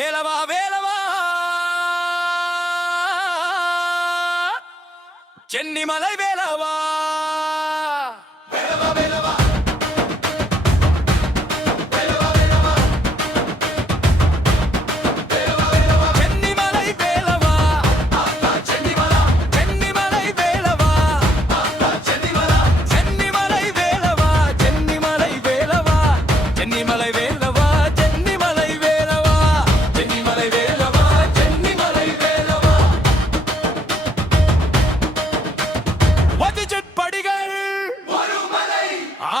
வேலவா வேலவா சென்னிமலை வேலவா வேலவா வேலவா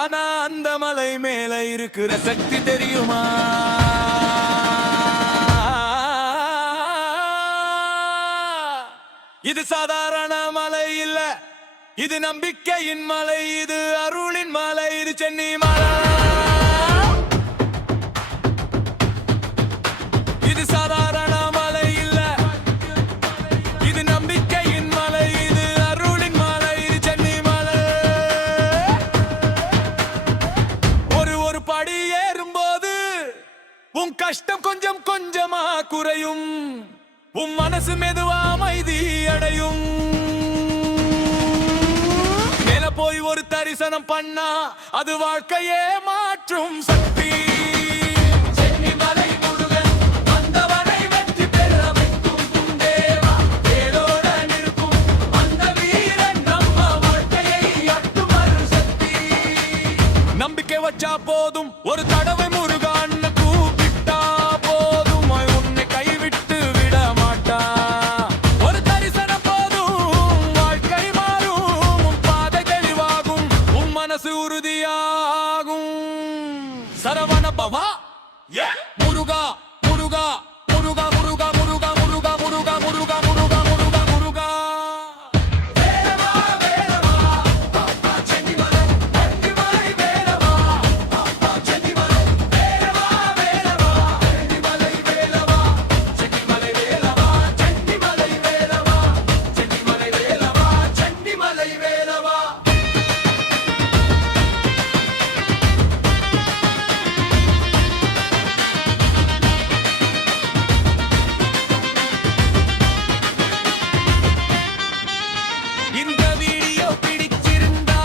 ஆனா அந்த மலை மேல இருக்கிற சக்தி தெரியுமா? இது சாதாரண மலை இல்ல, இது நம்பிக்கையின் மலை, இது அருளின் மலை, இது சென்னி மலை. இது சாதாரண மலை இல்ல, இது நம்பிக்கையின் மலை, இது அருளின் மலை, இது சென்னி மலை. ஒரு படி ஏறும்போது உன் கஷ்டம் கொஞ்சம் கொஞ்சமா குறையும், உன் மனசு மெதுவா அமைதி அடையும். மேல போய் ஒரு தரிசனம் பண்ணா அது வாழ்க்கையே மாற்றும் சக்தி. நம்பிக்கை வச்சா போதும், ஒரு தடவை முருகான்னு கூப்பிட்டா போதும், உன்னை கைவிட்டு விட மாட்டா. ஒரு தரிசனம் போதும், வாழ்க்கை மாறும், உன் பாதை தெளிவாகும், உன் மனசு உறுதியாகும். சரவண பவா முருகா முருகா முருகா முருகா முருகா முருகா முருகா முருகா முருகா முருகா முருகா. இந்த வீடியோ பிடிச்சிருந்தா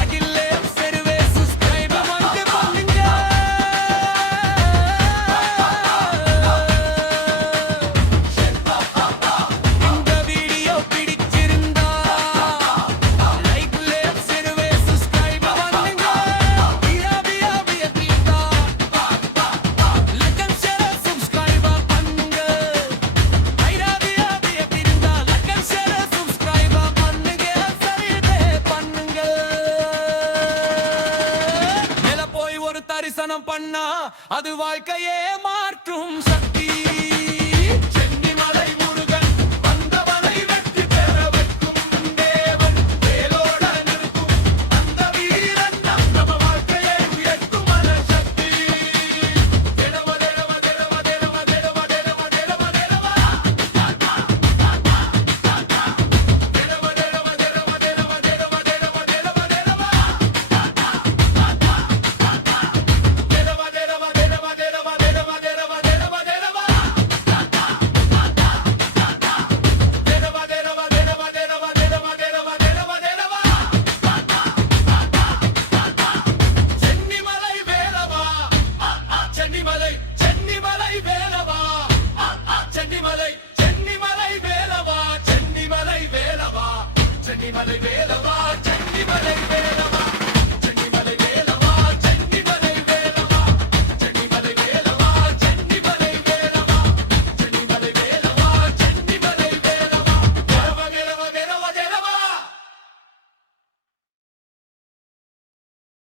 அகிலே சர்வே சப்ஸ்கிரைப் வந்து பண்ணுங்க. இந்த வீடியோ பிடிச்சிருந்தா லைக்லே சர்வே சப்ஸ்கிரைப் பண்ணுங்க. பியா கிளிக்கா லக்கன் ஷேர் சப்ஸ்கிரைப் பண்ணுங்க. ஐரா பியா கிளிக்கா லக்கன் ஷேர் தரிசனம் பண்ணா அது வாழ்க்கையே மாற்றும் சக்தி. சென்னிமலை முருகன் வந்தவனை வெற்றி பெற வைக்கும் தேவன், வேலோட நிற்கும் அந்த வீரன் நம்ம வாழ்க்கையை உயர்த்தும் மன சக்தி. தேடவ தேடவ தேடவ தேடவ தேடவ தேடவ தேடவ தேடவ தேடவ தேடவ தேடவ தேடவ தேடவ தேடவ தேடவ. சென்னிமலை வேலவா சென்னிமலை வேலவா சென்னிமலை